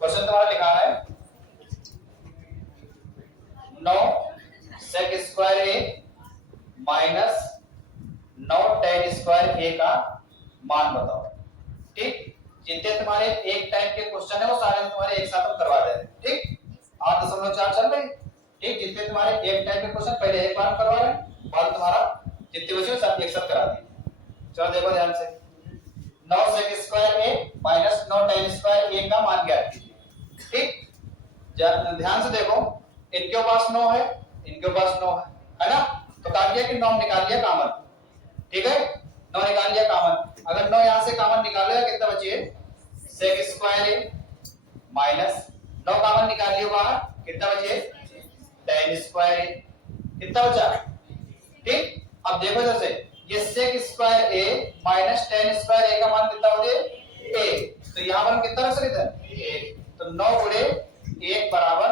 Question तुम्हारा लिखा है 9 sec square a minus 9 tan square a का मान बताओ। ठीक, जितने तुम्हारे एक टाइप के क्वेश्चन है वो सारे तुम्हारे एक साथ हम करवा दे रहे हैं। ठीक, 8.4 चल रही। ठीक, जितने तुम्हारे एक टाइप के क्वेश्चन पहले एक बार करवा रहे हैं, बाद तुम्हारा जितने बचे सब एक साथ करा दिए। चलो देखो ध्यान से, 9 sec square a minus 9 tan square a का मान ज्ञात कीजिए। ठीक, ध्यान से देखो, इनके पास 9 है, इनके पास 9 है ना, तो कहा गया कि 9 निकाल लिया कॉमन। ठीक है, 9 निकाल लिया कॉमन। अगर 9 यहां से कॉमन निकालेगा कितना बचे, sec square a minus 9 common निकाल लियो बाहर, कितना बचे, tan स्क्वायर a, कितना बचा। ठीक, अब देखो जैसे ये sec square a minus tan square a का मान कितना हो जाए a, तो यहां पर हम कितना रख सकते हैं 1, तो 9 गुणे 1 बराबर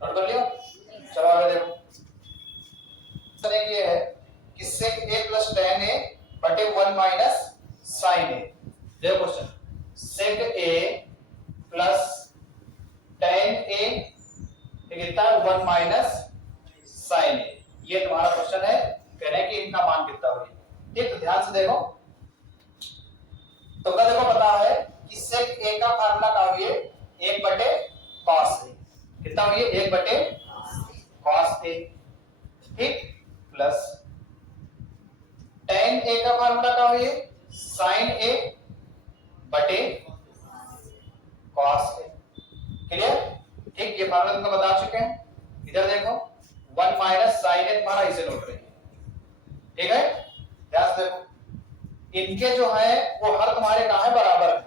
नोट कर लियो। चलो आगे देखो, तरह ये है कि sec a plus tan a बटे 1 माइनस sin a। देखो question, sec a plus tan a कितना है 1 माइनस sin a, ये तुम्हारा क्वेश्चन है, कह रहे हैं कि इनका मान कितना होगा। ठीक, तो ध्यान से देखो, तो क्या देखो पता है कि sec a का फार्मूला क्या हुई है 1 बटे cos a, कितना हुई है 1 बटे cos a। ठीक, प्लस tan a का फार्मूला क्या हुई है sin a बटे cos a। क्लियर। ठीक, ये फार्मूला तुमको बता चुके हैं। इधर देखो 1 माइनस sin a तुम्हारा इसे नोट रही है। ठीक है, ध्यान से देखो, इनके जो है वो हर तुम्हारे कहां है बराबर है।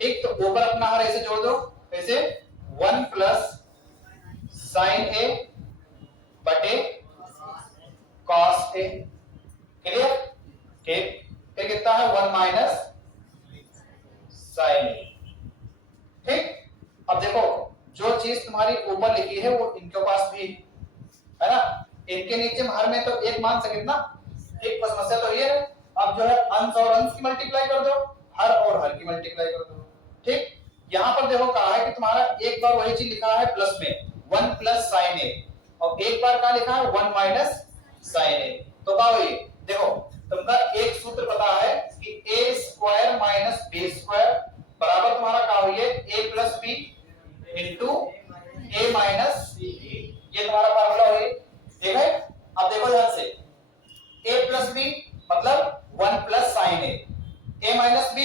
ठीक, तो ऊपर अपना हर ऐसे जोड़ दो, ऐसे 1 प्लस sin a बटे cos a। क्लियर। ठीक, फिर कितना है 1 माइनस sin a। ठीक, अब देखो जो चीज तुम्हारी ऊपर लिखी है वो इनके पास भी है ना, इनके नीचे हर में तो एक मान सके ना। एक बस समस्या तो ये है, अब जो है अंश और अंश की मल्टीप्लाई कर दो, हर और हर की मल्टीप्लाई कर दो। ठीक, यहां पर देखो कहा है कि तुम्हारा एक बार वही चीज लिखा है प्लस में 1 प्लस sin a, और एक बार क्या लिखा है 1 माइनस sin a, तो क्या हुई देखो तुमका एक सूत्र पता है कि a square minus b square बराबर तुम्हारा क्या हुई है a plus b into a minus b, ये तुम्हारा फार्मूला हुई। ठीक है, अब देखो ध्यान से, a प्लस b मतलब 1 plus sin a, a minus b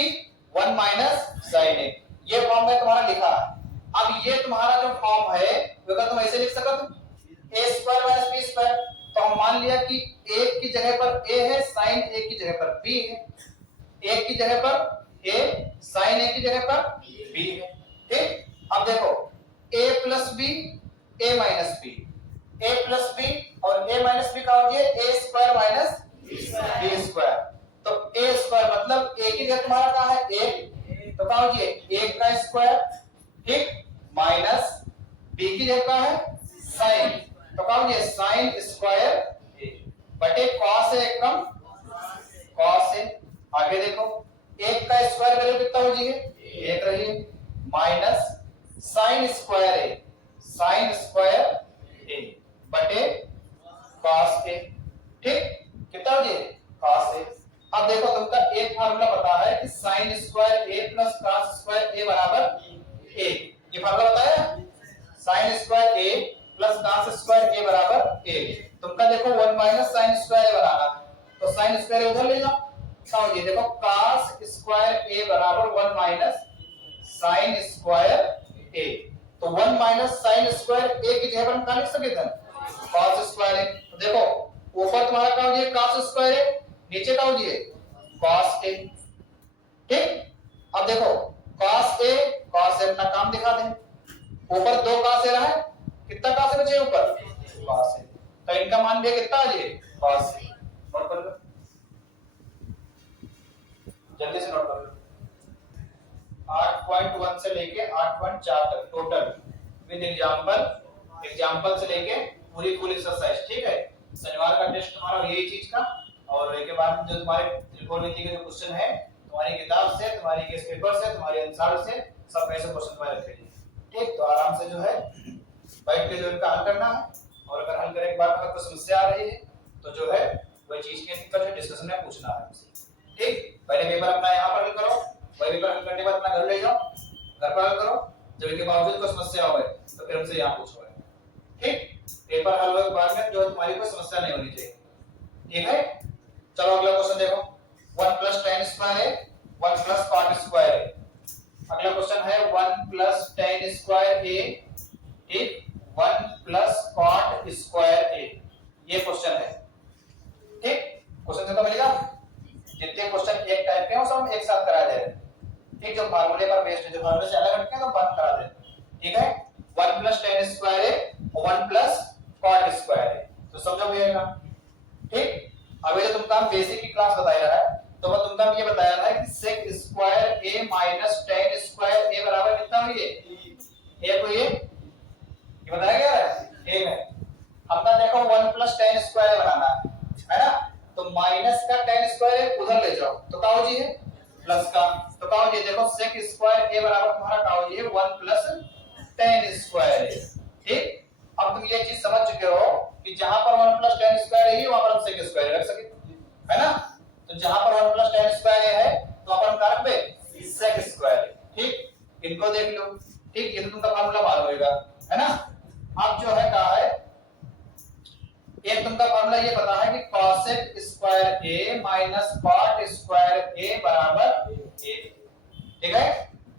1 minus sin a, ये फॉर्म में तुम्हारा लिखा है। अब ये तुम्हारा जो फॉर्म है वो तुम ऐसे लिख सकते हो a square minus b square, तो हम मान लिया कि एक की जगह पर a है, sin a की जगह पर b है, एक की जगह पर a, sin a की जगह पर b है। ठीक, अब देखो a plus b a minus b, a plus b और a माइनस b का हो गया a square minus b square, तो a स्क्वायर मतलब a की जगह तुम्हारा क्या है 1, तो क्या हो गया 1 का स्क्वायर। ठीक, माइनस b की जगह क्या है sin, तो क्या हो गया sin स्क्वायर बटे cos a एकदम cos a। आगे देखो 1 का स्क्वायर वैल्यू कितना हो जाएगी 1 रही है, minus sin square a, sin square a बटे cos a। ठीक, कितना हो जाए cos a। अब देखो तुमका एक फार्मूला पता है कि sin square a plus cos square a बराबर a, ये फार्मूला बताया sin square a plus cos square a बराबर a। तुमका देखो 1 माइनस sin स्क्वायर a बनाना है, तो sin स्क्वायर a उधर ले जाओ, क्या हो जाए देखो cos स्क्वायर a बराबर 1 माइनस sin स्क्वायर a, तो 1 माइनस sin स्क्वायर a की जगह पर हम क्या लिख सकते हैं cos स्क्वायर a। तो देखो ऊपर तुम्हारा क्या हो जाए cos स्क्वायर a, नीचे क्या हो जाए cos a। ठीक, अब देखो cos a अपना काम दिखा दें, ऊपर 2 cos a रहा है, कितना cos a बचे ऊपर cos a, तो इनका मान भी कितना आ जाए cos a। नोट कर लो, जल्दी से नोट कर लो, 8.1 से लेके 8.4 तक टोटल विद एग्जांपल से लेके पूरी फुल एक्सरसाइज। ठीक है, शनिवार का टेस्ट तुम्हारा यही चीज का, और एक के बाद जो तुम्हारे त्रिकोणमिति के जो क्वेश्चन है तुम्हारी किताब से, तुम्हारी केस पेपर से, तुम्हारे आंसर से सब ऐसे क्वेश्चन तुम्हारे रखे हैं। ठीक, तो आराम से जो है बैठ के जो इनका हल करना है, और अगर हल करने के बाद अगर कोई समस्या आ रही है तो जो है वही चीज के ऊपर जो डिस्कशन में पूछना है हमसे। ठीक, पहले पेपर अपना यहाँ पर हल करो, वही पेपर हल करने के बाद अपना घर ले जाओ, घर पर हल करो, जब इसके बावजूद कोई समस्या हो तो फिर हमसे यहाँ पूछो। ठीक, पेपर हल होने के बाद में जो तुम्हारी कोई समस्या नहीं होनी चाहिए। ठीक है, चलो अगला क्वेश्चन देखो। 1 + tan स्क्वायर है, 1 + cot स्क्वायर है। अगला क्वेश्चन है 1 + tan स्क्वायर a, ठीक, 1 + cot स्क्वायर a, ये क्वेश्चन है। ठीक, क्वेश्चन कितना मिलेगा? जितने क्वेश्चन एक टाइप के हैं सब हम एक साथ करा दे रहे हैं। ठीक, जो फार्मूले पर बेस्ड है, जो फार्मूले से अलग हटके हैं तो बात करा दे रहे हैं। ठीक है, 1 + tan स्क्वायर है, 1 + cot स्क्वायर है, तो समझो भैया। ठीक, अभी जो तुमको हम बेसिक की क्लास बताया रहा है, तो मैं तुमको ये बताया रहा है कि sec square a minus tan square a बराबर कितना हुई है? a को ये बताया गया है, ठीक है। हमने देखो 1 + tan स्क्वायर बनाना है ना, तो माइनस का tan स्क्वायर उधर ले जाओ तो क्या हो जी है प्लस का, तो क्या हो जी, देखो sec स्क्वायर a बराबर तुम्हारा क्या हो जी है 1 + tan स्क्वायर है। ठीक, अब तुम ये चीज समझ चुके हो कि जहां पर 1 + tan स्क्वायर है वहां पर हम sec स्क्वायर रख सके, है ना। तो जहां पर 1 + tan स्क्वायर है तो वहां पर हम क्या रख पे sec स्क्वायर है। ठीक, इनको देख लो। ठीक, ये तो तुमका फार्मूला मालूम होगा, है ना। अब जो है कहा है, एक तुमका फार्मूला ये पता है कि cosec square a minus cot square a बराबर a। ठीक है,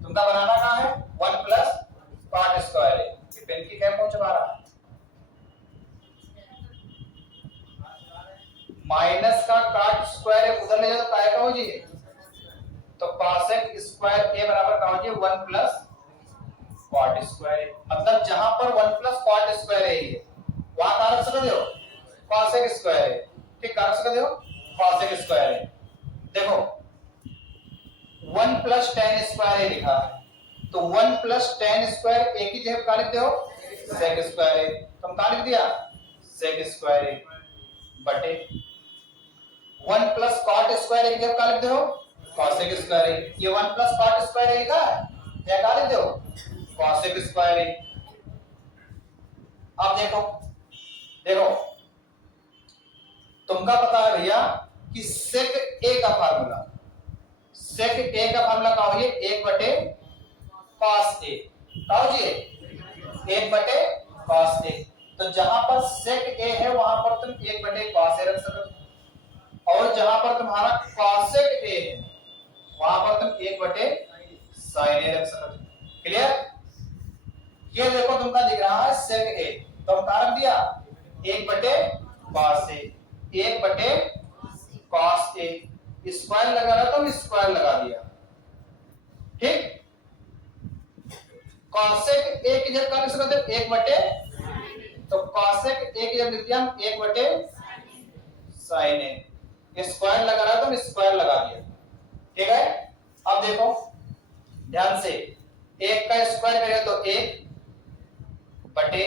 तुमका बनाना कहां है 1 + cot स्क्वायर a। पेन की कैप कौन चबा रहा है? माइनस का cot स्क्वायर उधर ले जाओ तो काय का हो जी, तो cosec स्क्वायर a बराबर का हो जी 1 + cot स्क्वायर a। मतलब जहां पर 1 + cot स्क्वायर है वहां का रख सकते हो cosec स्क्वायर है। ठीक, कर सकते हो cosec स्क्वायर है। देखो 1 + tan स्क्वायर है लिखा है, तो 1 + tan स्क्वायर a की जगह क्या लिखते हो sec स्क्वायर है, तो हम क्या लिख दिया sec स्क्वायर है बटे 1 + cot स्क्वायर a की जगह क्या लिखते हो cosec स्क्वायर है। ये 1 + cot स्क्वायर a लिखा है, क्या क्या लिखते हो cosec स्क्वायर है। अब देखो देखो तुमका पता है भैया कि sec a का फार्मूला, sec a का फार्मूला क्या हो, 1/cos a, क्या हो जी 1/cos a। तो जहां पर sec a है वहां पर तुम 1/cos a रख सकते हो, और जहां पर तुम्हारा cosec a है वहां पर तुम 1/sin a रख सकते हो। क्लियर? ये देखो तुमका दिख रहा है sec a, तो हम क्या रख दिया 1/cos a, 1/cos a, square लगा रहा तो हम स्क्वायर लगा दिया। ठीक, cosec a की जगह क्या लिख सकते हो 1/, तो cosec a की जगह लिख दिया हम 1/sin a, स्क्वायर लगा रहा तो हम स्क्वायर लगा दिया। ठीक है, अब देखो ध्यान से, 1 का स्क्वायर करें तो 1 बटे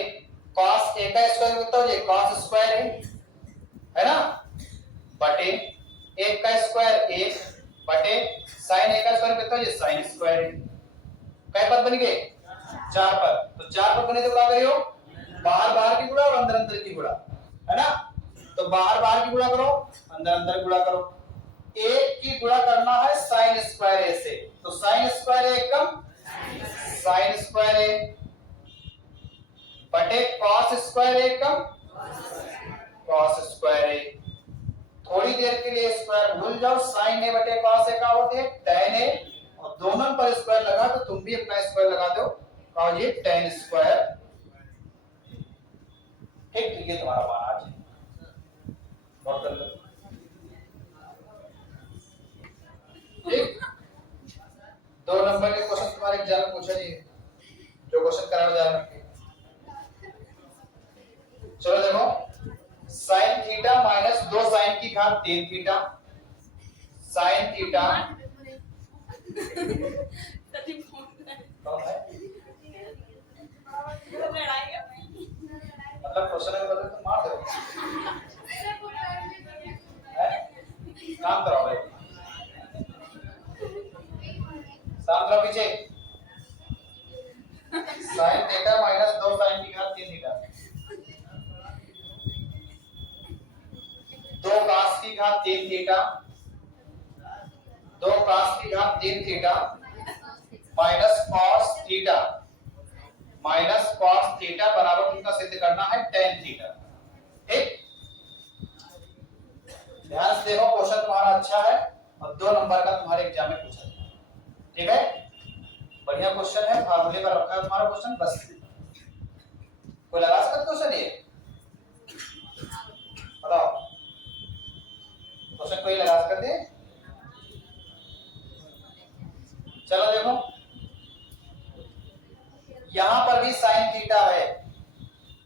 cos a का स्क्वायर कितना हो जाए cos स्क्वायर है ना, बटे 1 का स्क्वायर 1 बटे sin a का स्क्वायर कितना हो जाए sin स्क्वायर। कै पद बन गए 4 पद, तो 4 पद बने तो क्या करियो बाहर बाहर की गुणा और अंदर अंदर की गुणा, है ना। तो बाहर बाहर की गुणा करो, अंदर अंदर गुणा करो। 1 की गुणा करना है sin स्क्वायर a से, तो sin square a come sin square a बटे cos square a come cos square a। थोड़ी देर के लिए स्क्वायर भूल जाओ, sin a बटे cos a का होते हैं tan a, और दोनों पर स्क्वायर लगा तो तुम भी अपना स्क्वायर लगा दो, कहो ये tan स्क्वायर। ठीक, ये तुम्हारा मान आज नोट कर लो। ठीक, 2 नंबर के क्वेश्चन तुम्हारे एग्जाम में पूछा जी, जो क्वेश्चन कराने जा रहे हैं। चलो देखो, sin थीटा माइनस 2 sin की घात 3 थीटा, sin थीटा मतलब क्वेश्चन अगर बदले तो मार दो। काम कराओ भाई, शांत रहो पीछे। साइन थीटा माइनस 2 साइन की घात 3 थीटा, 2 cos की घात 3 थीटा, 2 cos की घात 3 थीटा माइनस cos थीटा बराबर उनका सिद्ध करना है tan थीटा। ठीक, ध्यान से देखो, क्वेश्चन तुम्हारा अच्छा है और 2 नंबर का तुम्हारे एग्जाम में पूछा जाएगा। ठीक है, बढ़िया क्वेश्चन है, फार्मूले पर रखा है तुम्हारा क्वेश्चन। बस कोई लगा सकता क्वेश्चन ये, बताओ क्वेश्चन कोई लगा सकते हैं? चलो देखो, यहां पर भी साइन थीटा है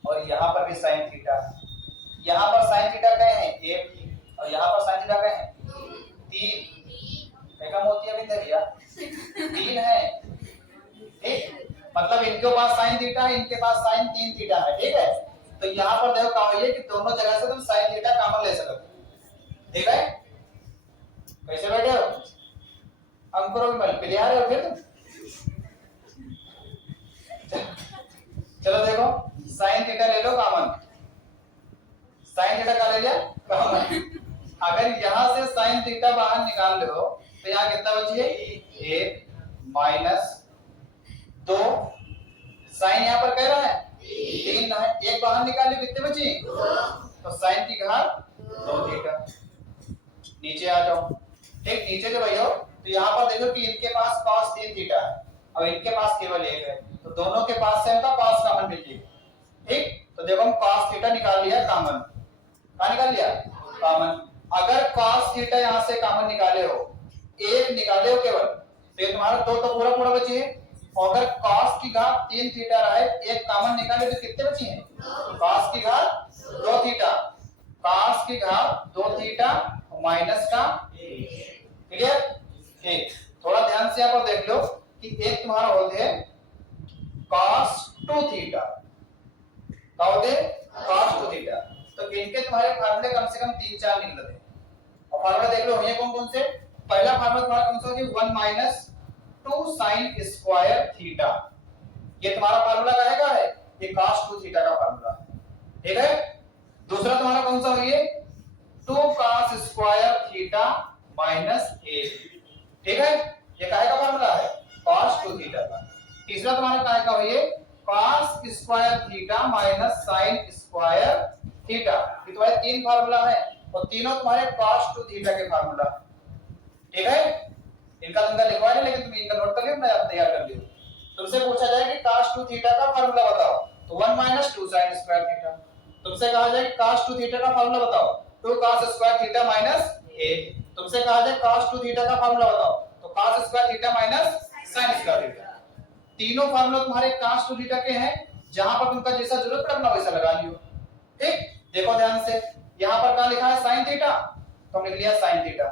और यहां पर भी साइन थीटा है। यहां पर साइन थीटा क्या है 1 और यहां पर साइन थीटा क्या है 3। कम होती है अभी भैया 3 है। ठीक, मतलब इनके पास साइन थीटा है, इनके पास साइन 3 थीटा है। ठीक है, तो यहां पर देखो कहा है कि दोनों जगह से तुम साइन थीटा कॉमन ले सकते हो। ठीक है, कैसे बैठे हो? अंकुर भी मल्टीप्लाई हो फिर तुम। चलो देखो, साइन थीटा ले लो कॉमन, साइन थीटा का ले लिया कॉमन। अगर यहां से साइन थीटा बाहर निकाल लो तो यहां कितना बचिए 1 माइनस 2, साइन यहां पर कह रहा है 3 है, 1 बाहर निकाल लो कितने बची, तो साइन की घात 2 थीटा। नीचे आ जाओ। ठीक, नीचे जब आइयो तो यहां पर देखो कि इनके पास cos 3 थीटा है और इनके पास केवल 1 है, तो दोनों के पास से इनका cos कॉमन लीजिए। ठीक, तो देखो हम cos थीटा निकाल लिया कॉमन, क्या निकाल लिया कॉमन। अगर cos थीटा यहां से कॉमन निकाले हो, 1 निकाले हो केवल, तो ये तुम्हारा 2 तो पूरा पूरा बची है। और अगर cos की घात 3 थीटा रहे, 1 कॉमन निकाले तो कितने बची हैं, cos की घात 2 थीटा, cos की घात 2 थीटा माइनस का 1। क्लियर? ठीक, थोड़ा ध्यान से यहाँ पर देख लो कि एक तुम्हारा होते है cos 2 थीटा, क्या होते हैं cos 2 थीटा, तो इनके तुम्हारे फार्मूले कम से कम 3-4 निकलते हैं। और फार्मूला देख लो ये कौन कौन से। पहला फार्मूला तुम्हारा कौन सा होगा 1 माइनस 2 sin स्क्वायर थीटा, ये तुम्हारा फार्मूला कहेगा है, ये cos 2 थीटा का फार्मूला है। ठीक है, दूसरा तुम्हारा कौन सा होगा 2 cos स्क्वायर थीटा माइनस 1। ठीक है, ये काहे का फार्मूला है cos 2 थीटा का। तीसरा तुम्हारा काहे का है cos square theta minus sin square theta. ये तुम्हारे 3 फार्मूला है और तीनों तुम्हारे cos 2 थीटा के फार्मूला। ठीक है, इनका तुमने लिखवा है लेकिन तुम इनका नोट कर लियो ना, तैयार कर लियो। तुमसे पूछा जाए कि cos 2 थीटा का फार्मूला बताओ, तो 1 माइनस 2 sin स्क्वायर थीटा। तुमसे कहा जाए cos 2 थीटा का फार्मूला बताओ, 2 cos स्क्वायर थीटा माइनस 1। तुमसे कहा जाए cos 2 थीटा का फार्मूला बताओ, तो cos square theta minus sin square theta. तीनों फार्मूला तुम्हारे cos 2 थीटा के हैं, जहां पर तुमका जैसा जरूरत पड़े ना वैसा लगा लियो। ठीक, देखो ध्यान से, यहां पर क्या लिखा है sin थीटा, तो हमने लिख लिया sin थीटा।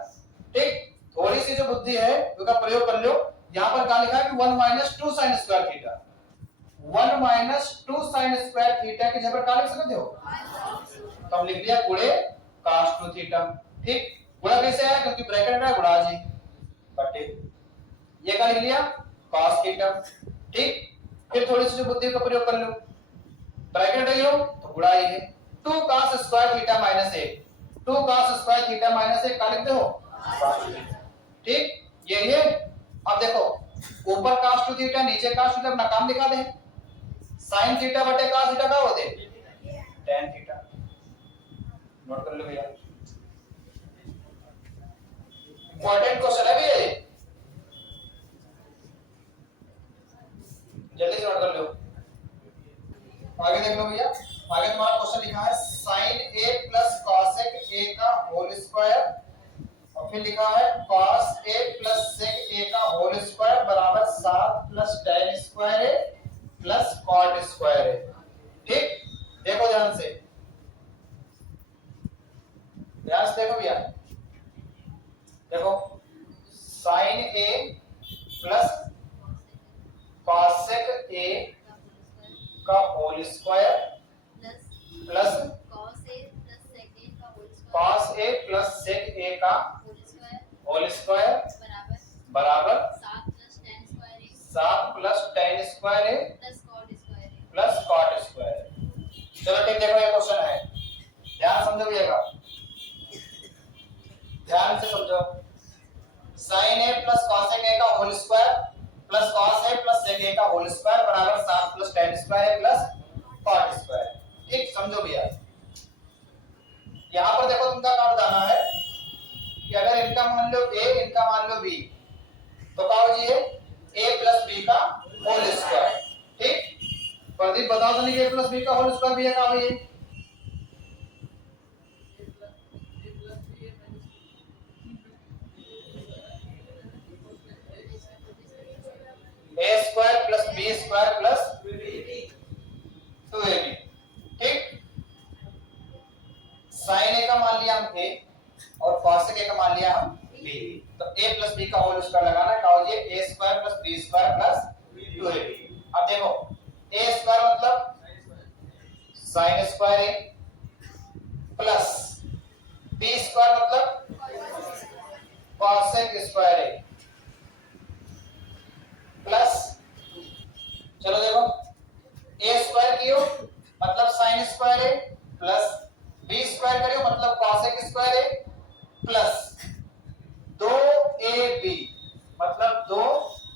ठीक, थोड़ी सी जो बुद्धि है उसका प्रयोग कर लो। यहां पर क्या लिखा है कि 1 minus 2 sin square theta, 1 minus 2 sin square theta की जगह क्या लिख सकते हो, तो हम लिख लिया गुणे cos 2 थीटा। ठीक, गुणा कैसे आया, क्योंकि ब्रैकेट में गुणा जी बटे ये क्या लिख लिया cos थीटा। ठीक, फिर थोड़ी सी बुद्धि का प्रयोग कर लो, ब्रैकेट है यो तो गुणा ही है, 2 cos square theta minus 1, 2 cos square theta minus 1 क्या लिखते हो cos थीटा। ठीक, ये है। अब देखो ऊपर cos 2 थीटा नीचे cos थीटा, अपना काम दिखा दे, sin थीटा बटे cos थीटा क्या होते tan थीटा। नोट कर लो भैया, इंपॉर्टेंट क्वेश्चन है भैया, जल्दी से नोट कर लो। आगे देख लो भैया, आगे तुम्हारा क्वेश्चन लिखा है sin a plus cosec a का होल स्क्वायर, और फिर लिखा है cos a plus sec a का होल स्क्वायर बराबर 7 plus tan square a plus cot square a। ठीक, देखो ध्यान से, ध्यान से देखो भैया, देखो sin a plus cosec a का whole square plus cos a plus sec a का होल स्क्वायर बराबर 7 plus tan square a plus cot square. चलो ठीक, देखो ये क्वेश्चन है, ध्यान समझो भैया, ध्यान से समझो। sin a plus cos a का whole square plus cos a plus sec a का होल स्क्वायर बराबर 7 plus tan square a plus cot square. ठीक, समझो भैया। यहां पर देखो तुमका क्या बताना है कि अगर इनका मान लो a, इनका मान लो b, तो क्या हो जी a प्लस b का होल स्क्वायर। ठीक, प्रदीप बताओ तो नहीं a प्लस b का होल स्क्वायर भी है क्या भाई? a square plus b square plus 2ab। ठीक, sin a का मान लिया हम a और cos a का मान लिया हम b, तो a प्लस b का होल स्क्वायर लगाना है, क्या हो जी a square plus b square plus 2ab। अब देखो a स्क्वायर मतलब sin square a plus b square मतलब cos स्क्वायर a प्लस, चलो देखो a स्क्वायर कियो मतलब sin square a plus b square करियो मतलब cos square a plus 2ab मतलब 2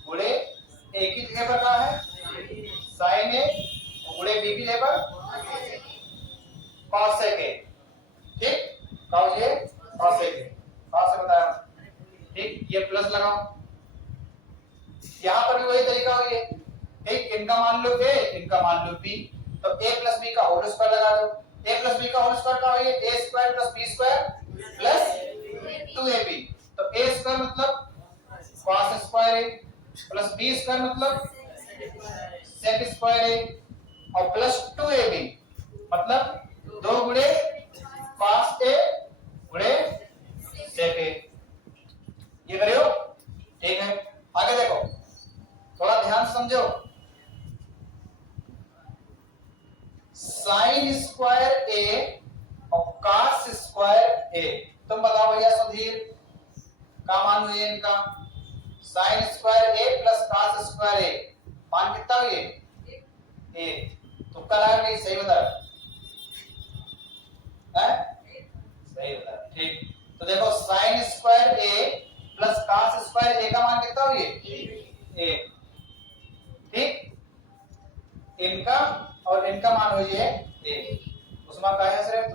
गुणे a की जगह पर क्या है sin a गुणे b की जगह पर cos a। ठीक, क्या हो ये cos a, cos से बताया। ठीक, ये प्लस लगाओ, यहां पर भी वही तरीका हो ये। ठीक, इनका मान लो a, इनका मान लो b, तो a प्लस b का होल स्क्वायर लगा दो। a प्लस b का होल स्क्वायर क्या हो ये a square plus b square plus 2ab, तो a स्क्वायर मतलब cos square a plus b square मतलब sec स्क्वायर a और प्लस 2ab मतलब 2 गुणे cos a गुणे sec a। ये करियो, ठीक है। आगे देखो, थोड़ा ध्यान समझो। sin स्क्वायर a और cos स्क्वायर a, तुम बताओ भैया सुधीर, क्या मान हुए इनका? sin square a plus cos square a, मान कितना हुए? a। तुक्का लगा के सही बता है? सही बता। ठीक, तो देखो sin square a plus cos square a का मान कितना हुए? a। ठीक, इनका और इनका मान हुई है a। उसमें क्या है सिर्फ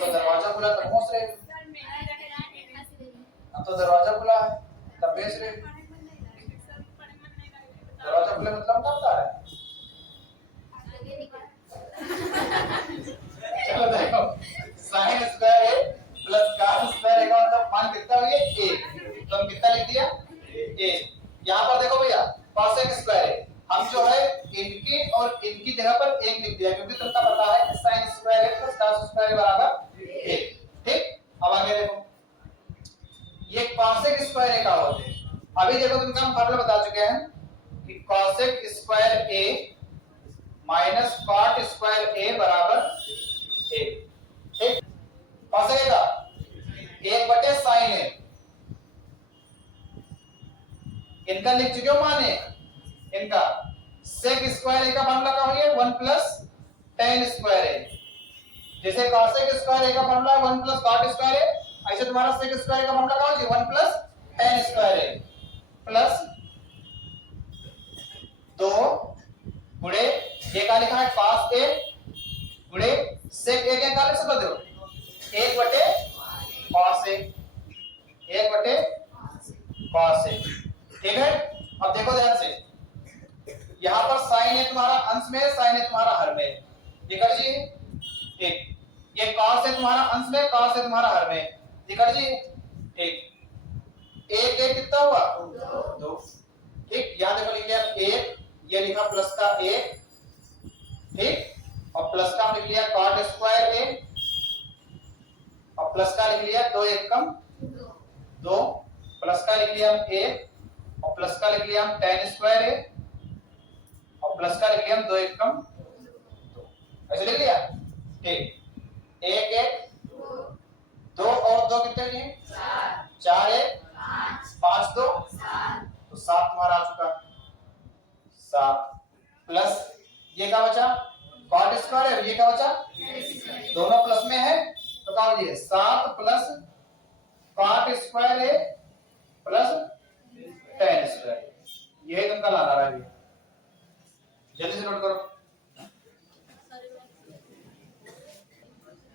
तो दरवाजा खुला तो पहुंच रहे, अब तो दरवाजा खुला है तब बेच रहे। दरवाजा खुले मतलब क्या होता है? चलो देखो sin square a plus cos square a का मतलब मान कितना हुआ a, तो हम कितना लिख दिया a। यहाँ पर देखो भैया cos स्क्वायर a, हम जो है इनकी और इनकी जगह पर 1 लिख दिया क्योंकि तुमको पता है कि sin square a plus cos square a बराबर 1। ठीक, अब आगे देखो ये cos स्क्वायर a का होता है। अभी देखो तुमको हम फॉर्मूला बता चुके हैं कि cos square a minus cot square a बराबर 1। ठीक, cos का 1/sin a, इनका लिख चुके हो माने इनका sec स्क्वायर a का फॉर्मूला क्या हो गया 1 प्लस tan स्क्वायर a। जैसे cos स्क्वायर a का formula 1 plus cot square a, ऐसे तुम्हारा sec स्क्वायर a का फॉर्मूला क्या हो गया 1 plus tan square a plus 2 गुणे ये क्या लिखा है cos a गुणे sec a क्या लिख सकते हो 1/cos a, 1/cos a। ठीक है, अब देखो ध्यान से, यहां पर sin है तुम्हारा अंश में, sin है तुम्हारा हर में, ये कर जी। ठीक, ये cos है तुम्हारा अंश में, cos है तुम्हारा हर में, ये कर जी। ठीक, एक एक कितना हुआ 2। ठीक, यहां देखो लिख लिया 1, ये लिखा प्लस का 1। ठीक, और प्लस का लिख लिया cot स्क्वायर a और प्लस का लिख लिया 2 1 कम 2, प्लस का लिख लिया हम 1 और प्लस का लिख लिया हम tan स्क्वायर a और प्लस का लिख लिया हम 2 1 कम 2। ऐसे लिख लिया। ठीक, एक एक दो और दो कितने जी? चार एक पांच दो तो सात तुम्हारा आ चुका। सात प्लस ये क्या बचा? कॉट स्क्वायर है, ये क्या बचा? दोनों प्लस में है तो क्या हो जाए? सात प्लस कॉट स्क्वायर है प्लस टेन स्क्वायर, ये तुमका लाना रहा है। जल्दी से नोट करो,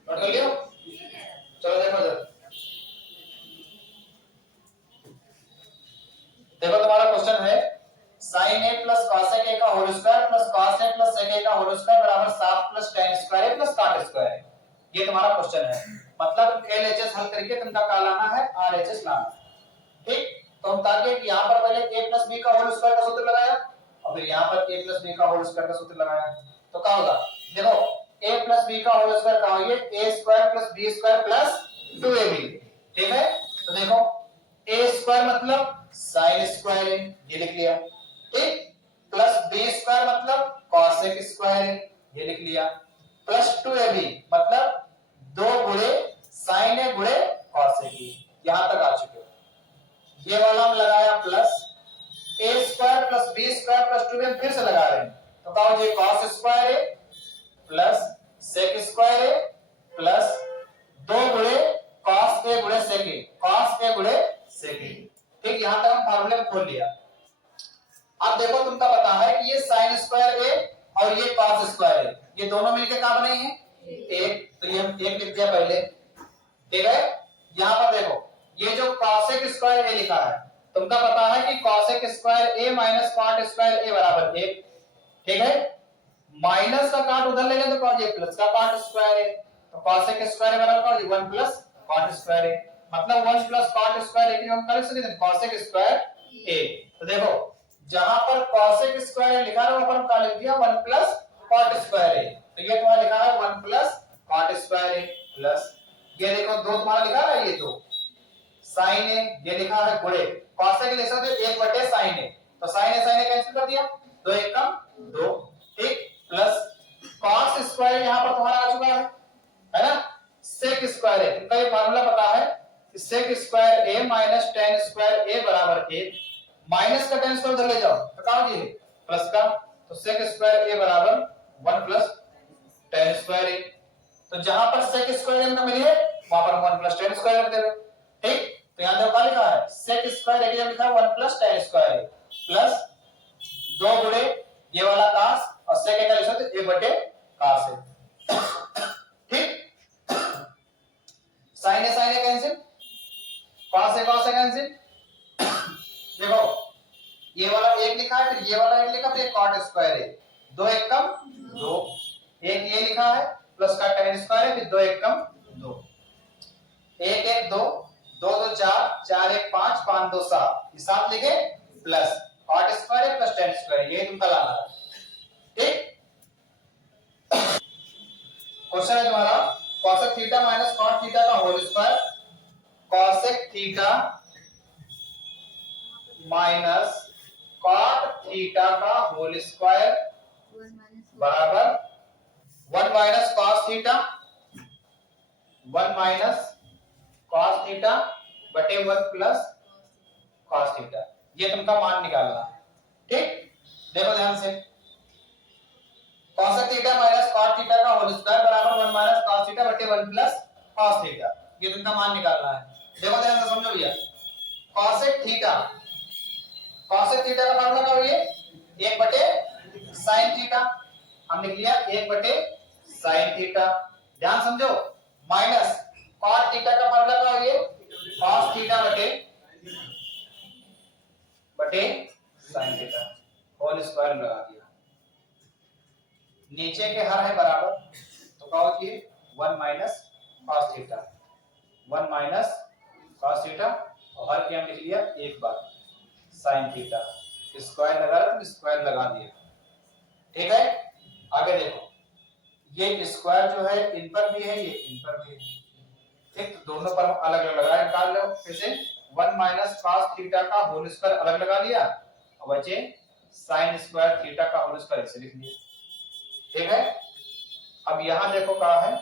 नोट कर लियो। चलो देखो इधर, देखो तुम्हारा क्वेश्चन है sin a plus cos a का whole square plus cos a plus sec a का होल स्क्वायर बराबर 7 plus tan square a plus cot square है। ये तुम्हारा क्वेश्चन है। मतलब LHS हल करके तुमका क्या लाना है? RHS लाना है। ठीक, तो हम ताकि कि यहां पर पहले a प्लस b का होल स्क्वायर का सूत्र लगाया और फिर यहां पर a प्लस b का होल स्क्वायर का सूत्र लगाया तो क्या होगा? देखो a प्लस b का होल स्क्वायर क्या होगा? a square plus b square plus 2ab। ठीक है, तो देखो a स्क्वायर मतलब sin स्क्वायर है, ये लिख लिया। ठीक, प्लस b स्क्वायर मतलब cosec स्क्वायर है, ये लिख लिया। प्लस 2ab मतलब 2 गुणे sin a गुणे cosec, यहां तक आ चुके हो। ये वाला हम लगाया plus a square plus b square plus 2b फिर से लगा रहे हैं तो क्या हो जाए? cos स्क्वायर है प्लस sec स्क्वायर है प्लस 2 गुणे cos a गुणे sec a, cos a गुणे sec a। ठीक, यहां तक हम फार्मूले में खोल लिया। अब देखो तुमका पता है कि ये sin स्क्वायर a और ये cos स्क्वायर a, ये दोनों मिलके क्या बने हैं? एक, तो ये हम एक लिख दिया पहले। ठीक है, यहां पर देखो ये जो cosec स्क्वायर a लिखा है, तुमका पता है कि cosec square a minus cot square a बराबर 1। ठीक है, माइनस का काट उधर ले लें तो कौन? ये प्लस का cot स्क्वायर है तो cosec स्क्वायर बराबर कौन? 1 प्लस cot स्क्वायर है, मतलब 1 प्लस cot स्क्वायर a की हम कर सकते हैं cosec स्क्वायर a। तो देखो जहां पर cosec स्क्वायर लिखा है वहां पर हम क्या लिख दिया? 1 प्लस cot स्क्वायर a, तो ये तुम्हारा लिखा है 1 plus cot square a plus ये देखो दो तुम्हारा लिखा है, ये दो sin a, ये लिखा है गुणे cosec लिख सकते हो 1 बटे sin a, तो sin a कैंसिल कर दिया, 2 1 कम 2। ठीक, प्लस cos स्क्वायर यहां पर तुम्हारा आ चुका है ना? sec स्क्वायर है, तुमका ये फार्मूला पता है कि sec square a minus tan square a बराबर 1, माइनस का tan स्क्वायर उधर ले जाओ तो क्या हो जाए? प्लस का, तो sec स्क्वायर a बराबर 1 प्लस tan स्क्वायर a। तो जहां पर sec स्क्वायर हमको मिली है वहां पर 1 प्लस tan स्क्वायर रख देंगे। ठीक, तो यहां देखो क्या लिखा है? sec स्क्वायर a लिखा है 1 plus tan square a plus 2 गुणे ये वाला cos और sec का लिख सकते a बटे cos है। ठीक, sin a cancel, cos a cancel. देखो ये वाला एक लिखा है फिर ये वाला एक लिखा फिर cot स्क्वायर है, 2 1 कम 2, एक ये लिखा है प्लस का tan स्क्वायर है फिर 2 1 कम 2, 1 1 2 2 2 4 4 1 5 5 2 7, ये 7 लिखे प्लस cot स्क्वायर है प्लस tan स्क्वायर, ये तुमका लाना है। ठीक, क्वेश्चन है तुम्हारा cosec theta minus cot theta का whole square, cosec theta minus cot theta का होल स्क्वायर बराबर 1 minus cos theta 1 minus cos theta बटे 1 प्लस cos थीटा, ये तुमका मान निकालना है। ठीक, देखो ध्यान से cosec theta minus cot theta का होल स्क्वायर बराबर 1 माइनस cos थीटा बटे 1 प्लस cos थीटा, ये तुमका मान निकालना है। देखो ध्यान से समझो भैया, cosec थीटा का फार्मूला क्या है? 1 बटे sin थीटा, हम लिख लिया 1 बटे sin थीटा। ध्यान समझो, माइनस cot थीटा का फार्मूला क्या है? cos थीटा बटे sin थीटा, होल स्क्वायर लगा दिया। नीचे के हर है बराबर तो क्या होगी? 1 minus cos theta 1 minus cos theta और हर के हम लिख लिया एक बार sin थीटा, स्क्वायर लगा रहा तो स्क्वायर लगा दिया। ठीक है, आगे देखो ये स्क्वायर जो है इन पर भी है ये इन पर भी है। ठीक, तो दोनों पर अलग अलग लगाए, निकाल लो कैसे? 1 माइनस cos थीटा का होल स्क्वायर अलग लगा लिया और बचे sin स्क्वायर थीटा का होल स्क्वायर इसे लिख लिया। ठीक है, अब यहां देखो क्या है,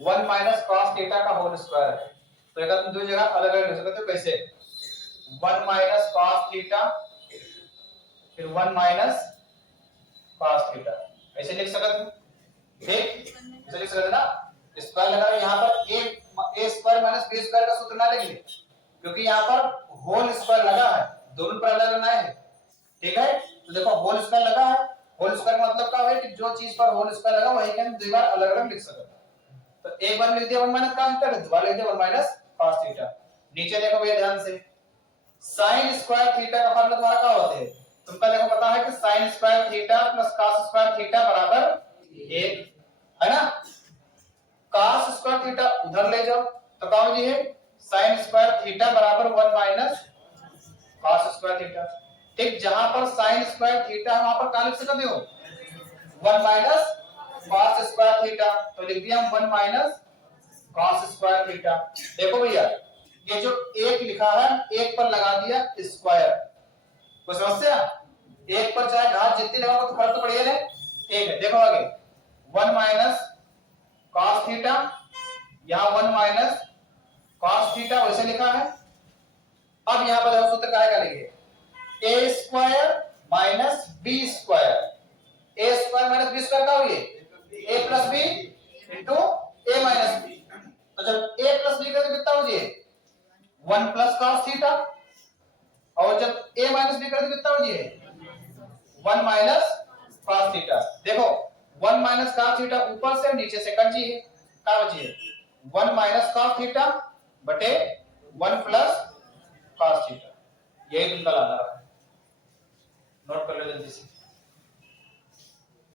1 माइनस कॉस थीटा का होल स्क्वायर है, तो अगर तुम दो जगह अलग अलग लिख सकते हो। कैसे? 1 माइनस कॉस थीटा फिर 1 माइनस कॉस थीटा, ऐसे लिख सकते हो। ठीक, ऐसे लिख सकते ना। स्क्वायर लगा यहाँ पर ए स्क्वायर माइनस बी स्क्वायर का सूत्र ना लेंगे, क्योंकि यहाँ पर होल स्क्वायर लगा है, दोनों पर अलग अलग है। ठीक है, तो देखो होल स्क्वायर लगा है, होल स्क्वायर मतलब क्या है कि जो चीज पर होल स्क्वायर लगा वही के हम दो बार अलग अलग लिख सकते हैं। तो एक बार लिख दिया 1 माइनस cos थीटा, दोबारा लिख दिया 1 माइनस cos थीटा। नीचे देखो भैया ध्यान से, sin स्क्वायर थीटा का फॉर्मूला तुम्हारा क्या होता है? तुमको देखो पता है कि sin square theta plus cos square theta बराबर 1 है ना। cos स्क्वायर थीटा उधर ले जाओ तो क्या हो जी है sin स्क्वायर थीटा बराबर 1 माइनस cos स्क्वायर थीटा। ठीक, जहां पर sin स्क्वायर थीटा है वहां पर क्या लिख सकते हो? 1 माइनस cos स्क्वायर थीटा, तो लिख दिया हम 1 माइनस cos स्क्वायर थीटा। देखो भैया ये जो एक लिखा है, एक पर लगा दिया स्क्वायर, कोई समस्या? एक पर चाहे घात जितनी लगाओ तो फर्क तो पड़ेगा ना। ठीक है, देखो आगे 1 माइनस cos थीटा, यहां 1 माइनस cos थीटा वैसे लिखा है। अब यहां पर देखो सूत्र क्या लिखे, a square minus B square, a square minus B square क्या हुई? a plus B into a minus B. तो जब a प्लस बी करते कितना हो जी? 1 प्लस cos थीटा, और जब a माइनस बी करते कितना हो जी? 1 माइनस cos थीटा। देखो 1 माइनस cos थीटा ऊपर से नीचे से कट जी है, क्या बची है? 1 माइनस cos थीटा बटे 1 प्लस cos थीटा। यही तुमका लाना है, नोट कर लो जल्दी से।